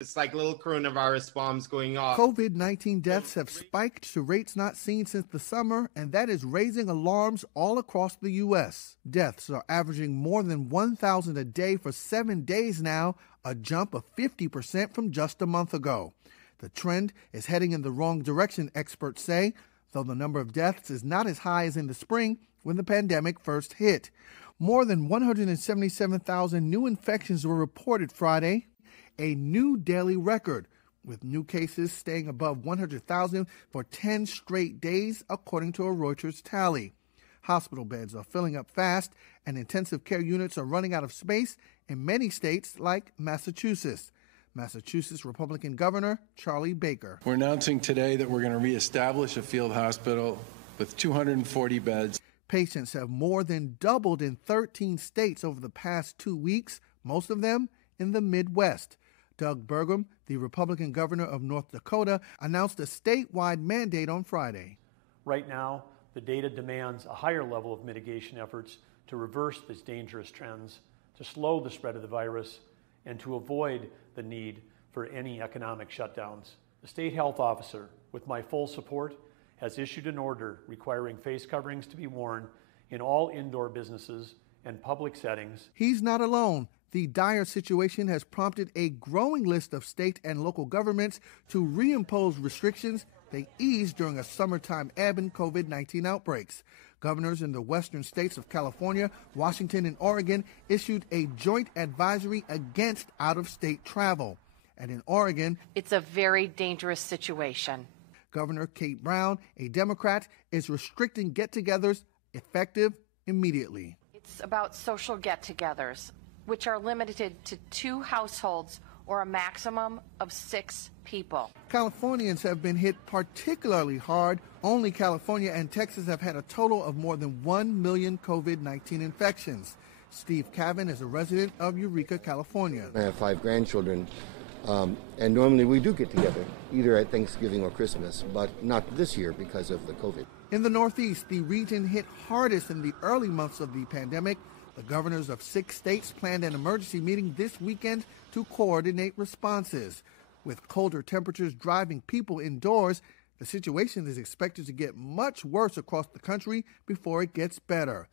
It's like little coronavirus bombs going off. COVID-19 deaths have spiked to rates not seen since the summer, and that is raising alarms all across the U.S. Deaths are averaging more than 1,000 a day for 7 days now, a jump of 50% from just a month ago. The trend is heading in the wrong direction, experts say, though the number of deaths is not as high as in the spring when the pandemic first hit. More than 177,000 new infections were reported Friday, a new daily record, with new cases staying above 100,000 for 10 straight days, according to a Reuters tally. Hospital beds are filling up fast, and intensive care units are running out of space in many states like Massachusetts. Massachusetts Republican Governor Charlie Baker. We're announcing today that we're going to reestablish a field hospital with 240 beds. Patients have more than doubled in 13 states over the past 2 weeks, most of them in the Midwest. Doug Burgum, the Republican governor of North Dakota, announced a statewide mandate on Friday. Right now, the data demands a higher level of mitigation efforts to reverse these dangerous trends, to slow the spread of the virus, and to avoid the need for any economic shutdowns. The state health officer, with my full support, has issued an order requiring face coverings to be worn in all indoor businesses and public settings. He's not alone. The dire situation has prompted a growing list of state and local governments to reimpose restrictions they eased during a summertime ebb in COVID-19 outbreaks. Governors in the western states of California, Washington, and Oregon issued a joint advisory against out-of-state travel. And in Oregon, it's a very dangerous situation. Governor Kate Brown, a Democrat, is restricting get-togethers effective immediately. It's about social get-togethers, which are limited to 2 households or a maximum of 6 people. Californians have been hit particularly hard. Only California and Texas have had a total of more than 1 million COVID-19 infections. Steve Cavan is a resident of Eureka, California. I have 5 grandchildren, and normally we do get together, either at Thanksgiving or Christmas, but not this year because of the COVID. In the Northeast, the region hit hardest in the early months of the pandemic. The governors of 6 states planned an emergency meeting this weekend to coordinate responses. With colder temperatures driving people indoors, the situation is expected to get much worse across the country before it gets better.